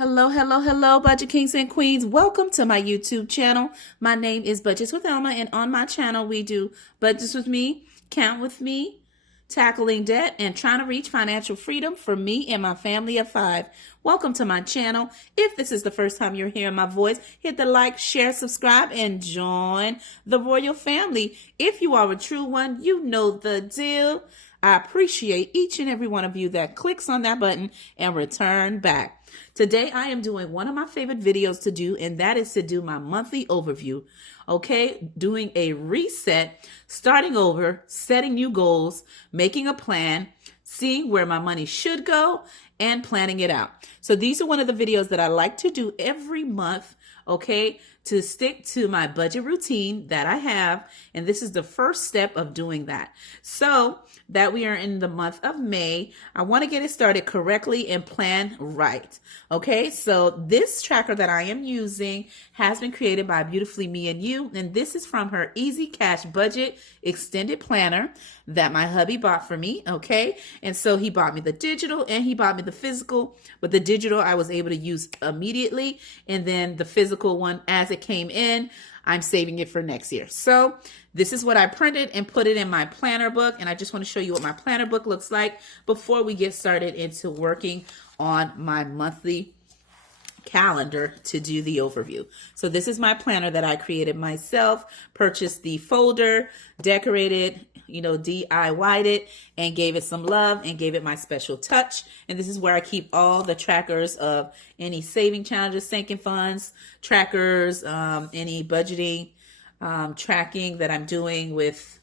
Hello, hello, hello, Budget Kings and Queens. Welcome to my YouTube channel. My name is Budgets with Elma, and on my channel, we do budgets with me, count with me, tackling debt, and trying to reach financial freedom for me and my family of 5. Welcome to my channel. If this is the first time you're hearing my voice, hit the like, share, subscribe, and join the royal family. If you are a true one, you know the deal. I appreciate each and every one of you that clicks on that button and return back. Today, I am doing one of my favorite videos to do, and that is to do my monthly overview. Okay, doing a reset, starting over, setting new goals, making a plan, seeing where my money should go, and planning it out. So these are one of the videos that I like to do every month, okay, to stick to my budget routine that I have. And this is the first step of doing that. So that we are in the month of May, I want to get it started correctly and plan right. Okay, so this tracker that I am using has been created by Beautifully Me and You. And this is from her Easy Cash Budget Extended Planner that my hubby bought for me. Okay, and so he bought me the digital and he bought me the physical, but the digital I was able to use immediately. And then the physical one, as it came in, I'm saving it for next year. So this is what I printed and put it in my planner book. And I just want to show you what my planner book looks like before we get started into working on my monthly calendar to do the overview. So this is my planner that I created myself, purchased the folder, decorated, DIY'd it, and gave it some love and gave it my special touch. And this is where I keep all the trackers of any saving challenges, sinking funds, trackers, any budgeting, tracking that I'm doing with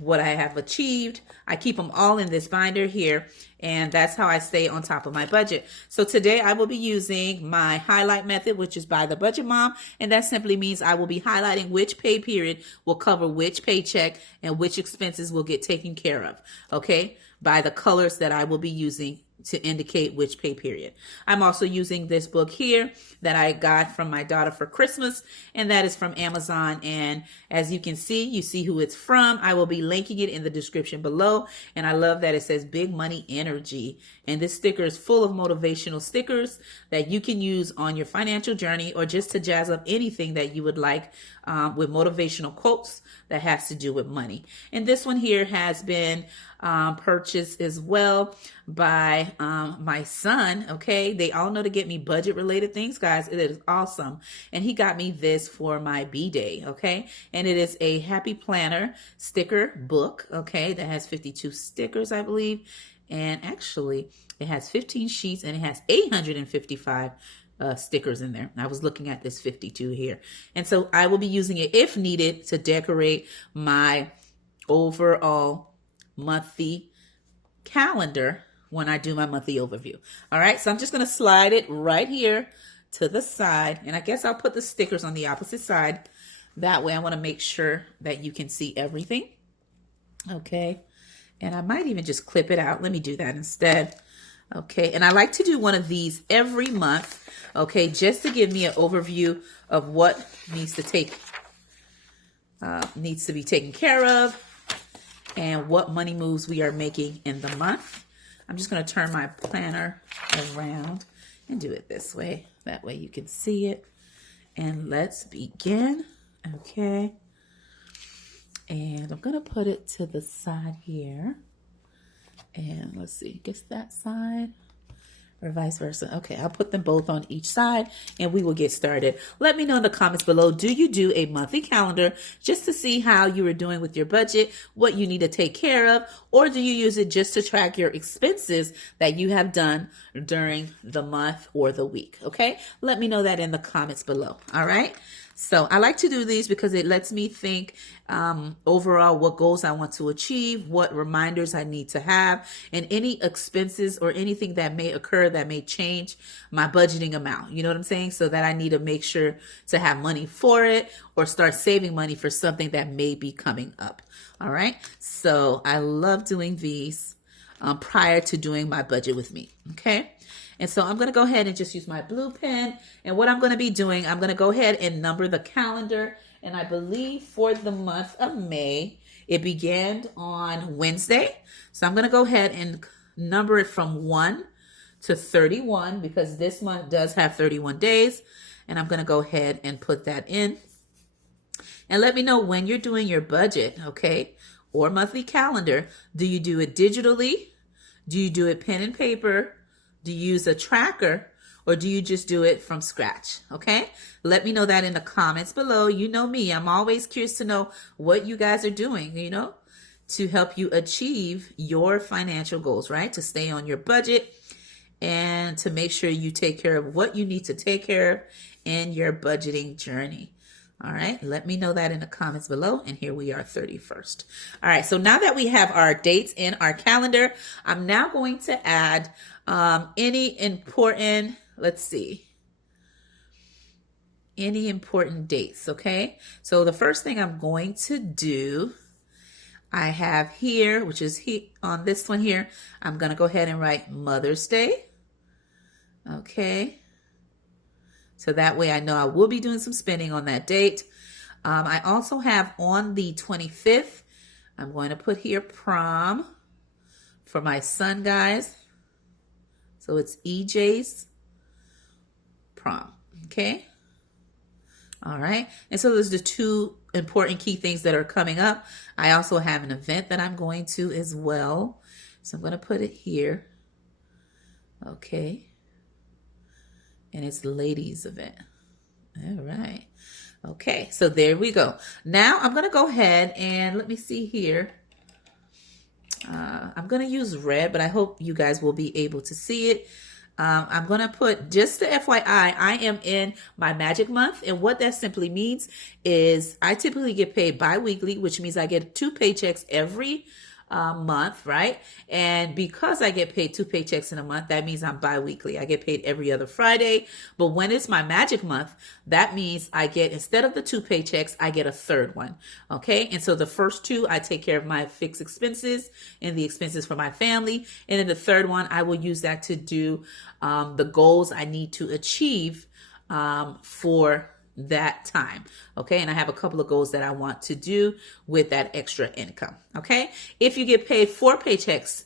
what I have achieved. I keep them all in this binder here, and that's how I stay on top of my budget. So today I will be using my highlight method, which is by the Budget Mom, and that simply means I will be highlighting which pay period will cover which paycheck and which expenses will get taken care of, okay, by the colors that I will be using to indicate which pay period. I'm also using this book here that I got from my daughter for Christmas, and that is from Amazon. And as you can see, you see who it's from. I will be linking it in the description below. And I love that it says Big Money Energy. And this sticker is full of motivational stickers that you can use on your financial journey or just to jazz up anything that you would like with motivational quotes that has to do with money. And this one here has been purchased as well by my son. Okay, they all know to get me budget related things, guys. It is awesome. And he got me this for my B-Day. Okay, and it is a Happy Planner sticker book. Okay, that has 52 stickers, I believe. And actually, it has 15 sheets and it has 855 stickers in there. I was looking at this 52 here. And so I will be using it if needed to decorate my overall monthly calendar when I do my monthly overview. All right, so I'm just going to slide it right here to the side. And I guess I'll put the stickers on the opposite side. That way I want to make sure that you can see everything. Okay. And I might even just clip it out. Let me do that instead. Okay, and I like to do one of these every month, okay, just to give me an overview of what needs to be taken care of and what money moves we are making in the month. I'm just going to turn my planner around and do it this way. That way you can see it. And let's begin. Okay. And I'm going to put it to the side here. And let's see, guess that side or vice versa. Okay, I'll put them both on each side and we will get started. Let me know in the comments below, do you do a monthly calendar just to see how you are doing with your budget, what you need to take care of, or do you use it just to track your expenses that you have done during the month or the week? Okay, let me know that in the comments below. All right. So I like to do these because it lets me think overall what goals I want to achieve, what reminders I need to have, and any expenses or anything that may occur that may change my budgeting amount. You know what I'm saying? So that I need to make sure to have money for it or start saving money for something that may be coming up. All right. So I love doing these prior to doing my budget with me. Okay. And so I'm going to go ahead and just use my blue pen. And what I'm going to be doing, I'm going to go ahead and number the calendar. And I believe for the month of May, it began on Wednesday. So I'm going to go ahead and number it from 1 to 31 because this month does have 31 days. And I'm going to go ahead and put that in. And let me know when you're doing your budget, okay, or monthly calendar. Do you do it digitally? Do you do it pen and paper? Do you use a tracker? Or do you just do it from scratch? Okay, let me know that in the comments below. You know me, I'm always curious to know what you guys are doing, you know, to help you achieve your financial goals, right? To stay on your budget and to make sure you take care of what you need to take care of in your budgeting journey. All right, let me know that in the comments below. And here we are, 31st. All right, so now that we have our dates in our calendar, I'm now going to add any important, any important dates, okay? So the first thing I'm going to do, I have here, which is on this one here, I'm going to go ahead and write Mother's Day, okay? So that way I know I will be doing some spending on that date. I also have on the 25th, I'm going to put here prom for my son, guys. So it's EJ's prom, okay? All right, and so those are the two important key things that are coming up. I also have an event that I'm going to as well. So I'm going to put it here, okay? And it's the ladies' event. All right, okay, so there we go. Now I'm going to go ahead and let me see here. I'm going to use red, but I hope you guys will be able to see it. I'm going to put, just the FYI, I am in my magic month. And what that simply means is I typically get paid bi-weekly, which means I get 2 paychecks every month, right? And because I get paid 2 paychecks in a month, that means I'm bi-weekly. I get paid every other Friday. But when it's my magic month, that means I get, instead of the 2 paychecks, I get a third one. Okay. And so the first 2, I take care of my fixed expenses and the expenses for my family. And then the third one, I will use that to do the goals I need to achieve for that time. Okay. And I have a couple of goals that I want to do with that extra income. Okay. If you get paid 4 paychecks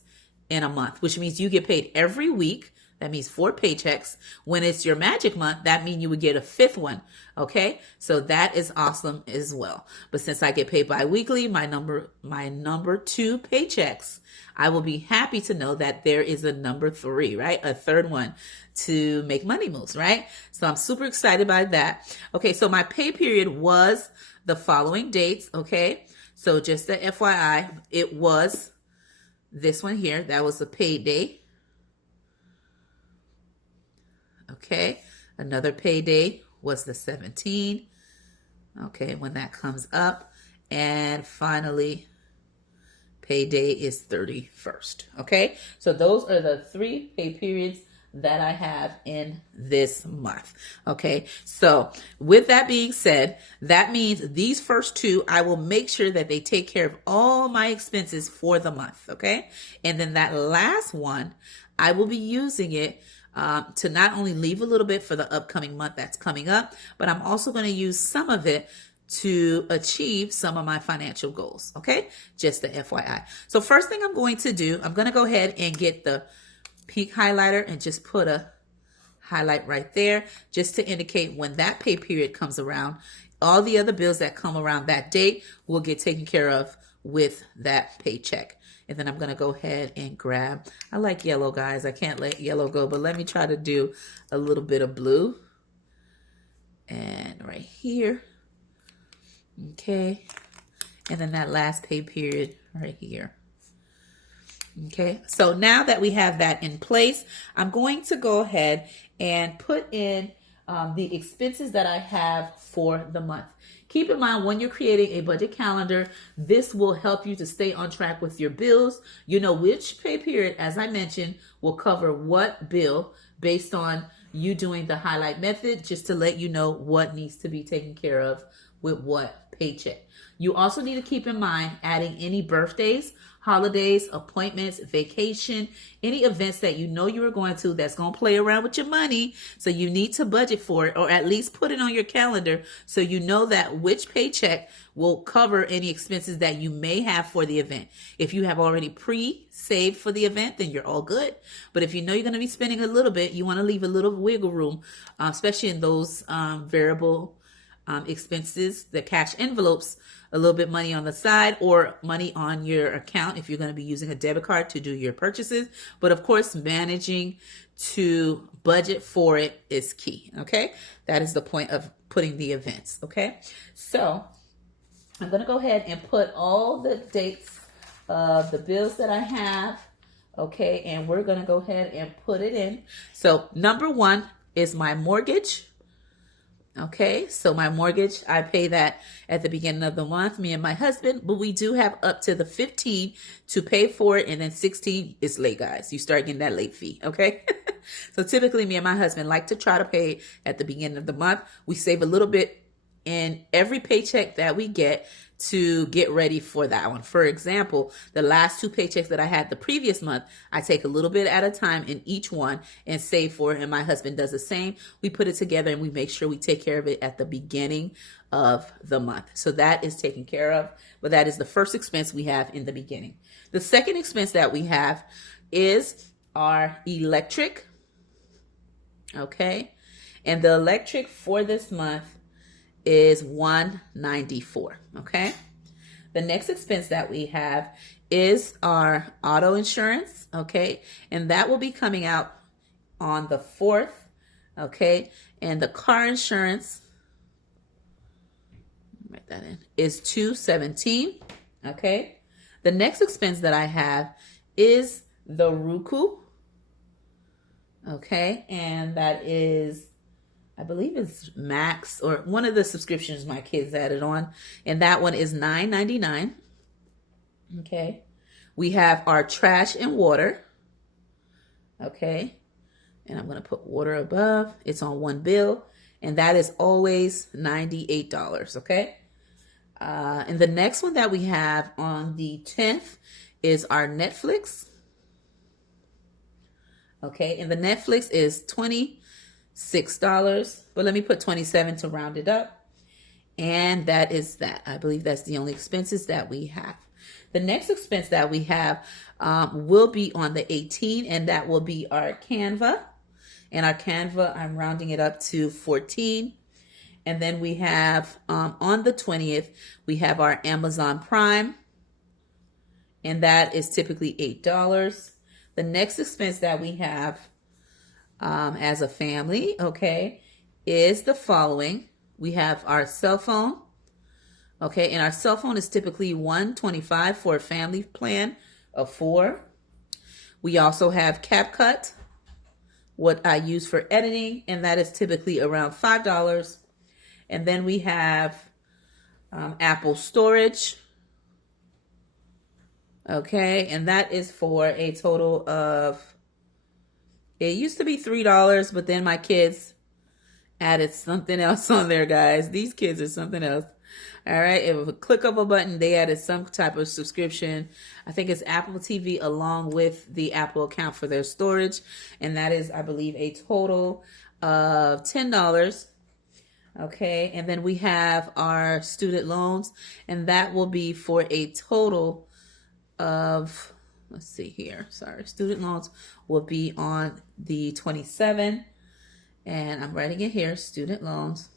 in a month, which means you get paid every week, that means 4 paychecks. When it's your magic month, that means you would get a 5th one. Okay. So that is awesome as well. But since I get paid bi-weekly, my number 2 paychecks, I will be happy to know that there is a number 3, right? A third one to make money moves, right? So I'm super excited by that. Okay, so my pay period was the following dates, okay? So just the FYI, it was this one here. That was the paid day. Okay, another payday was the 17th. Okay, when that comes up. And finally, payday is 31st. Okay, so those are the 3 pay periods that I have in this month. Okay, so with that being said, that means these first 2, I will make sure that they take care of all my expenses for the month. Okay, and then that last one, I will be using it to not only leave a little bit for the upcoming month that's coming up, but I'm also going to use some of it to achieve some of my financial goals. Okay, just the FYI. So first thing I'm going to do, I'm going to go ahead and get the pink highlighter and just put a highlight right there just to indicate when that pay period comes around. All the other bills that come around that date will get taken care of with that paycheck. And then I'm going to go ahead and grab, I like yellow, guys. I can't let yellow go, but let me try to do a little bit of blue. And right here. Okay. And then that last pay period right here. Okay. So now that we have that in place, I'm going to go ahead and put in the expenses that I have for the month. Keep in mind, when you're creating a budget calendar, this will help you to stay on track with your bills. You know which pay period, as I mentioned, will cover what bill based on you doing the highlight method, just to let you know what needs to be taken care of with what paycheck. You also need to keep in mind adding any birthdays, holidays, appointments, vacation, any events that you know you are going to that's going to play around with your money. So you need to budget for it, or at least put it on your calendar so you know that which paycheck will cover any expenses that you may have for the event. If you have already pre-saved for the event, then you're all good. But if you know you're going to be spending a little bit, you want to leave a little wiggle room, especially in those variable expenses, the cash envelopes, a little bit money on the side or money on your account if you're going to be using a debit card to do your purchases. But of course, managing to budget for it is key. Okay. That is the point of putting the events. Okay. So I'm going to go ahead and put all the dates of the bills that I have. Okay. And we're going to go ahead and put it in. So number one is my mortgage. Okay, so my mortgage, I pay that at the beginning of the month, me and my husband, but we do have up to the 15 to pay for it, and then 16 is late, guys. You start getting that late fee, okay? So typically me and my husband like to try to pay at the beginning of the month. We save a little bit in every paycheck that we get to get ready for that one. For example, the last 2 paychecks that I had the previous month, I take a little bit at a time in each one and save for it. And my husband does the same. We put it together and we make sure we take care of it at the beginning of the month. So that is taken care of. But that is the first expense we have in the beginning. The second expense that we have is our electric. Okay. And the electric for this month is $194. Okay. The next expense that we have is our auto insurance. Okay. And that will be coming out on the 4th. Okay. And the car insurance, write that in, is $217. Okay. The next expense that I have is the Roku. Okay. And that is, I believe it's Max, or one of the subscriptions my kids added on. And that one is $9.99. Okay. We have our trash and water. Okay. And I'm going to put water above. It's on one bill. And that is always $98. Okay. And the next one that we have on the 10th is our Netflix. Okay. And the Netflix is $26, but let me put 27 to round it up. And that is that. I believe that's the only expenses that we have. The next expense that we have will be on the 18th, and that will be our Canva. And our Canva, I'm rounding it up to 14. And then we have on the 20th, we have our Amazon Prime, and that is typically $8. The next expense that we have as a family, okay, is the following. We have our cell phone, okay, and our cell phone is typically $125 for a family plan of 4. We also have CapCut, what I use for editing, and that is typically around $5. And then we have Apple storage, okay, and that is for a total of, it used to be $3, but then my kids added something else on there, guys. These kids are something else. All right. It was a click of a button. They added some type of subscription. I think it's Apple TV along with the Apple account for their storage. And that is, I believe, a total of $10. Okay. And then we have our student loans, and that will be for a total of, let's see here. Sorry. Student loans will be on the 27th. And I'm writing it here, student loans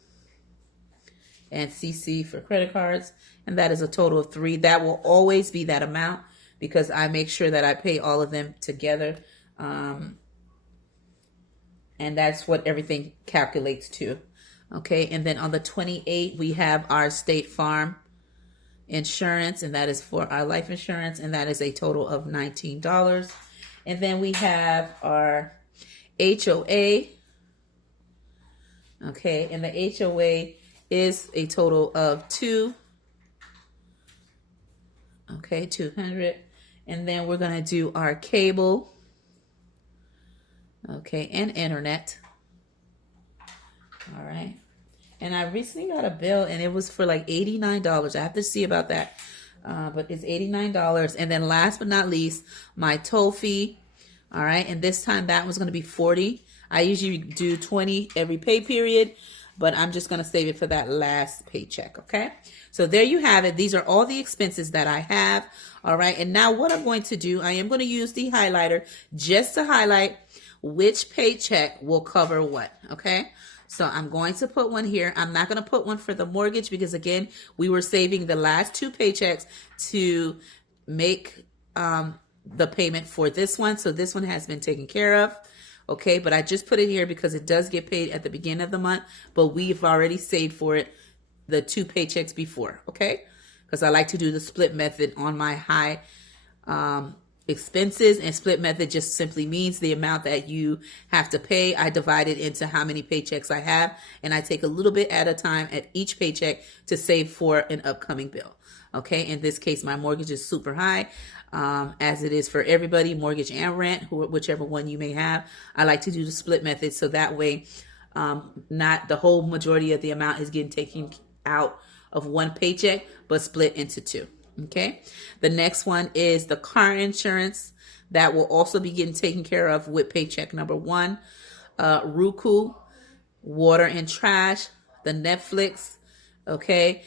and CC for credit cards. And that is a total of 3. That will always be that amount because I make sure that I pay all of them together. And that's what everything calculates to. Okay. And then on the 28th, we have our State Farm insurance, and that is for our life insurance. And that is a total of $19. And then we have our HOA. Okay, and the HOA is a total of $200. And then we're going to do our cable. Okay, and internet. All right. And I recently got a bill, and it was for like $89. I have to see about that. But it's $89. And then last but not least, my SOFI. All right. And this time that was going to be 40. I usually do 20 every pay period, but I'm just going to save it for that last paycheck. Okay. So there you have it. These are all the expenses that I have. All right. And now what I'm going to do, I am going to use the highlighter just to highlight which paycheck will cover what. Okay. So I'm going to put one here. I'm not going to put one for the mortgage because, again, we were saving the last two paychecks to make the payment for this one. So this one has been taken care of. Okay, but I just put it here because it does get paid at the beginning of the month, but we've already saved for it the two paychecks before. Okay, because I like to do the split method on my high expenses, and split method just simply means the amount that you have to pay. I divide it into how many paychecks I have, and I take a little bit at a time at each paycheck to save for an upcoming bill. Okay, in this case, my mortgage is super high, as it is for everybody, mortgage and rent, whichever one you may have. I like to do the split method so that way not the whole majority of the amount is getting taken out of one paycheck, but split into two. Okay, the next one is the car insurance that will also be getting taken care of with paycheck number one. Roku, water and trash, the Netflix, okay,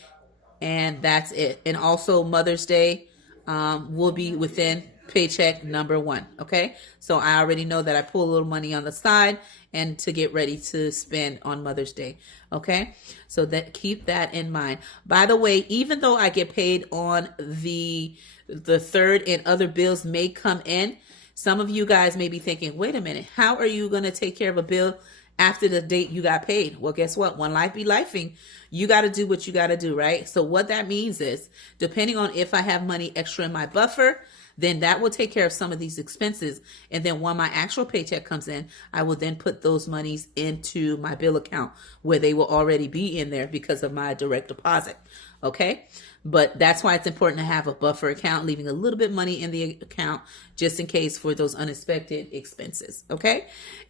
and that's it. And also Mother's Day will be within paycheck number one. Okay, so I already know that I pull a little money on the side and to get ready to spend on Mother's Day. Okay, so that keep that in mind. By the way, even though I get paid on the third and other bills may come in, some of you guys may be thinking, wait a minute, how are you going to take care of a bill after the date you got paid? Well, guess what? When life be lifing, you got to do what you got to do, right? So what that means is, depending on if I have money extra in my buffer, then that will take care of some of these expenses. And then when my actual paycheck comes in, I will then put those monies into my bill account where they will already be in there because of my direct deposit. Okay. But that's why it's important to have a buffer account, leaving a little bit money in the account just in case for those unexpected expenses. Okay.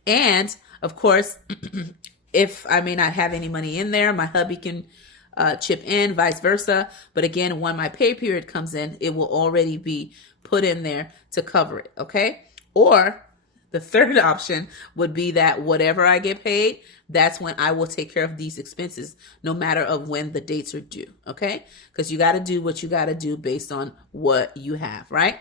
And of course, if I may not have any money in there, my hubby can chip in, vice versa. But again, when my pay period comes in, it will already be put in there to cover it. Okay. Or the third option would be that whatever I get paid, that's when I will take care of these expenses, no matter of when the dates are due. Okay. Because you got to do what you got to do based on what you have, right?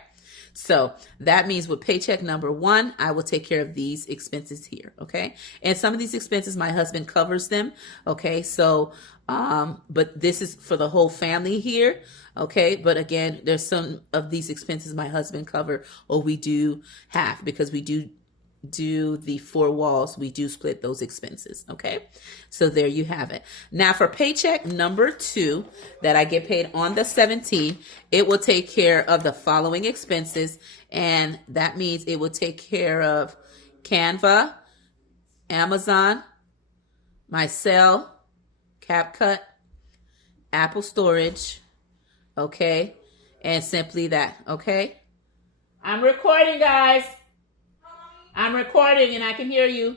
So that means with paycheck number one, I will take care of these expenses here. Okay. And some of these expenses, my husband covers them. Okay. So, but this is for the whole family here. Okay. But again, there's some of these expenses my husband cover, or we do half because we do the four walls. We do split those expenses. Okay. So there you have it. Now for paycheck number two that I get paid on the 17th, it will take care of the following expenses. And that means it will take care of Canva, Amazon, my cell, CapCut, Apple storage. Okay. And simply that. Okay. I'm recording, guys. I'm recording and I can hear you.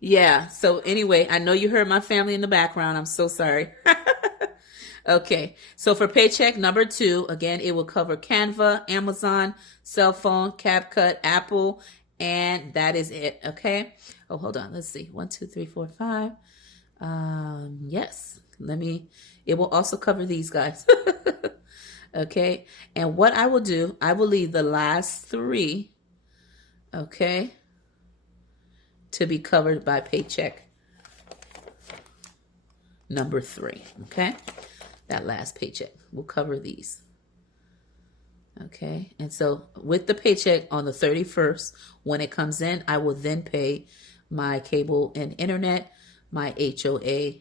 Yeah. So anyway, I know you heard my family in the background. I'm so sorry. Okay. So for paycheck number two, again, it will cover Canva, Amazon, cell phone, CapCut, Apple, and that is it. Okay. Oh, hold on. Let's see. 1, 2, 3, 4, 5. Yes. It will also cover these guys. Okay. And what I will do, I will leave the last three, okay, to be covered by paycheck number 3. Okay. That last paycheck will cover these. Okay. And so with the paycheck on the 31st, when it comes in, I will then pay my cable and internet, my HOA,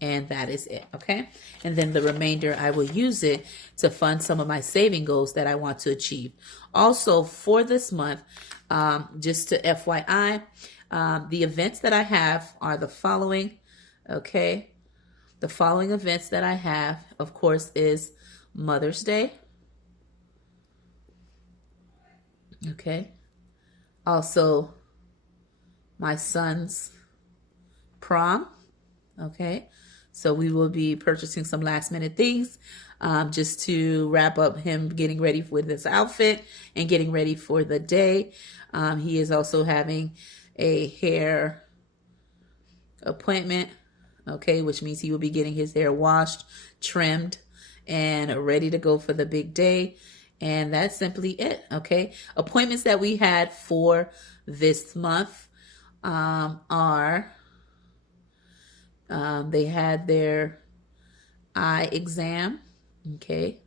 and that is it. Okay. And then the remainder, I will use it to fund some of my saving goals that I want to achieve. Also for this month, just to FYI, the events that I have are the following. Okay. The following events that I have, of course, is Mother's Day. Okay. Also, my son's prom. Okay. So we will be purchasing some last minute things just to wrap up him getting ready with his outfit and getting ready for the day. He is also having a hair appointment, okay, which means he will be getting his hair washed, trimmed, and ready to go for the big day. And that's simply it, okay? Appointments that we had for this month are they had their eye exam, okay?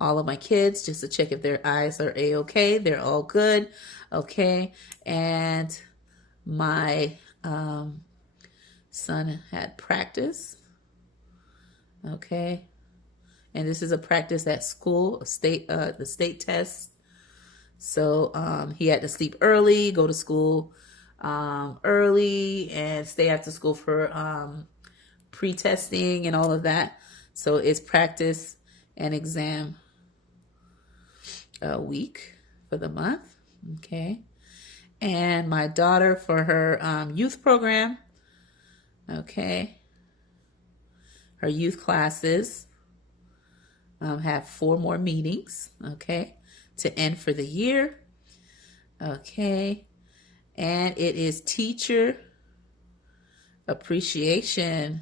All of my kids, just to check if their eyes are a-okay. They're all good, okay? And my son had practice, okay? And this is a practice at school, the state test. So he had to sleep early, go to school early, and stay after school for pre-testing and all of that. So it's practice and exam week for the month, okay? And my daughter for her youth program, okay? Her youth classes have 4 more meetings, okay, to end for the year, okay? And it is Teacher Appreciation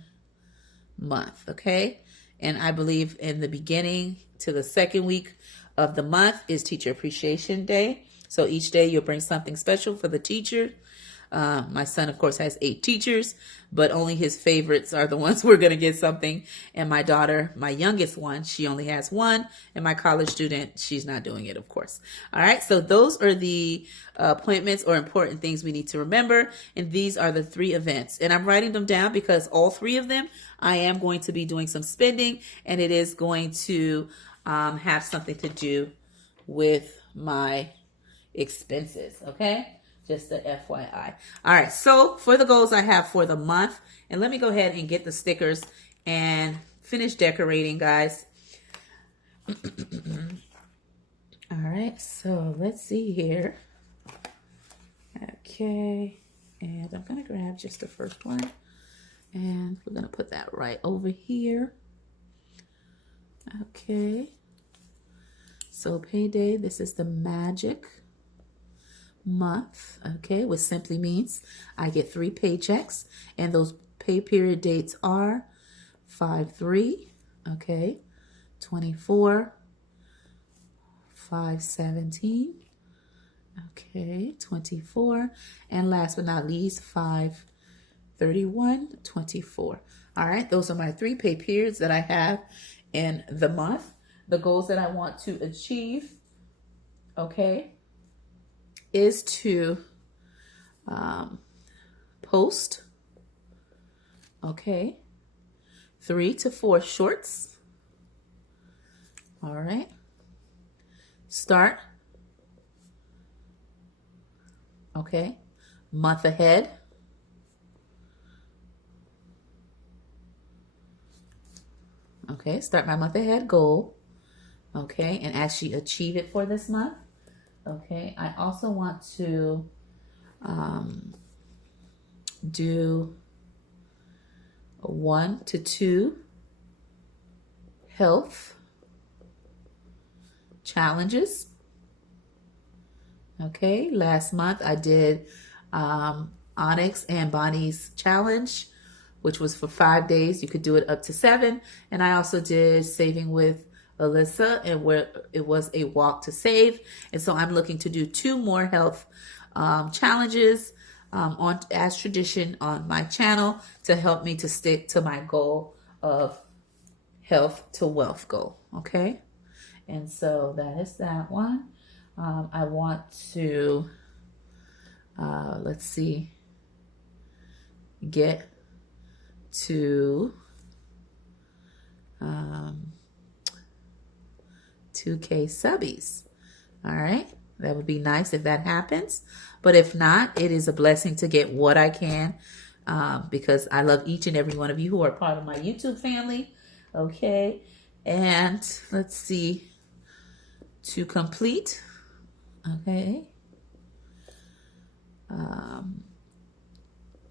Month, okay? And I believe in the beginning to the second week of the month is Teacher Appreciation Day. So each day you'll bring something special for the teacher. My son, of course, has 8 teachers, but only his favorites are the ones who are going to get something. And my daughter, my youngest one, she only has 1. And my college student, she's not doing it, of course. All right. So those are the appointments or important things we need to remember. And these are the 3 events. And I'm writing them down because all 3 of them, I am going to be doing some spending. And it is going to have something to do with my expenses. Okay. Just the FYI. All right. So for the goals I have for the month, and let me go ahead and get the stickers and finish decorating, guys. All right. So let's see here. Okay. And I'm going to grab just the first one. And we're going to put that right over here. Okay. So payday, this is the magic month, okay, which simply means I get 3 paychecks, and those pay period dates are 5/3, okay, 24, 5/17, okay, 24, and last but not least 5/31/24. All right, those are my 3 pay periods that I have in the month. The goals that I want to achieve, okay, is to post, okay, 3 to 4 shorts. All right. Start, okay, month ahead. Okay, start my month ahead goal. Okay, and actually achieve it for this month. Okay, I also want to do 1 to 2 health challenges. Okay, last month I did Onyx and Bonnie's challenge, which was for 5 days. You could do it up to 7. And I also did Saving with Alyssa, and where it was a walk to save. And so I'm looking to do 2 more health challenges on as tradition on my channel to help me to stick to my goal of health to wealth goal. Okay, and so that is that one. I want to let's see, get to 2K subbies. All right, that would be nice if that happens, but if not, it is a blessing to get what I can, because I love each and every one of you who are part of my YouTube family. Okay, and let's see, to complete, okay,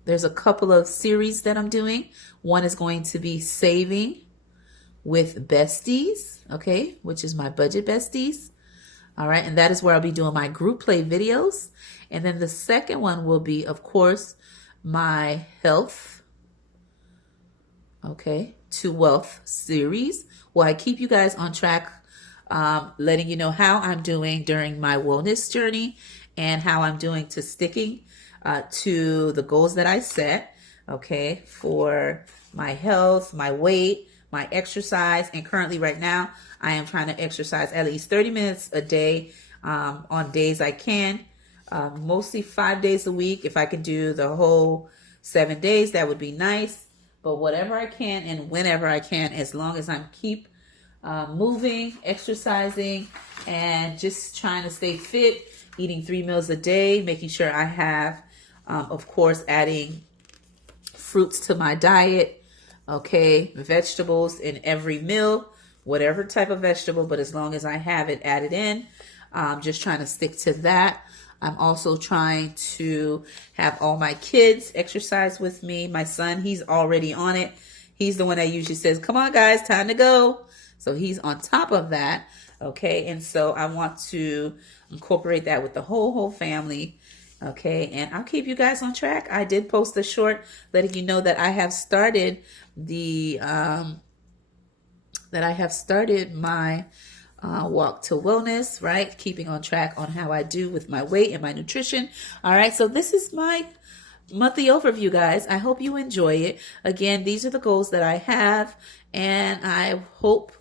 there's a couple of series that I'm doing. One is going to be saving with besties, okay, which is my budget besties. All right, and that is where I'll be doing my group play videos. And then the second one will be, of course, my health, okay, to wealth series, where I keep you guys on track, letting you know how I'm doing during my wellness journey and how I'm doing to sticking to the goals that I set, okay, for my health, my weight, my exercise. And currently right now, I am trying to exercise at least 30 minutes a day on days I can, mostly 5 days a week. If I can do the whole 7 days, that would be nice. But whatever I can and whenever I can, as long as I'm keep moving, exercising, and just trying to stay fit, eating 3 meals a day, making sure I have, of course, adding fruits to my diet, okay, vegetables in every meal, whatever type of vegetable, but as long as I have it added in, just trying to stick to that. I'm also trying to have all my kids exercise with me. My son, he's already on it. He's the one that usually says, come on guys, time to go. So he's on top of that, okay? And so I want to incorporate that with the whole family, okay? And I'll keep you guys on track. I did post a short letting you know that I have started the my walk to wellness, right? Keeping on track on how I do with my weight and my nutrition. All right, so this is my monthly overview, guys. I hope you enjoy it. Again, these are the goals that I have, and I hope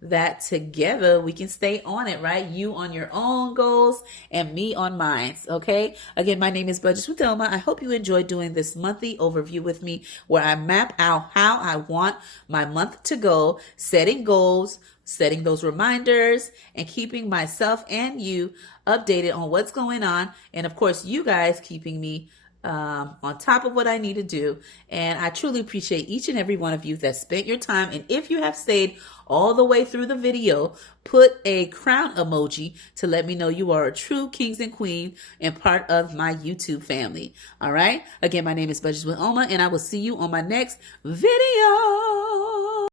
that together we can stay on it, right? You on your own goals and me on mine, okay? Again, my name is Budgets with Elma. I hope you enjoy doing this monthly overview with me, where I map out how I want my month to go, setting goals, setting those reminders, and keeping myself and you updated on what's going on. And of course, you guys keeping me on top of what I need to do. And I truly appreciate each and every one of you that spent your time. And if you have stayed all the way through the video, put a crown emoji to let me know you are a true kings and queen and part of my YouTube family. All right. Again, my name is Budgets with Oma, and I will see you on my next video.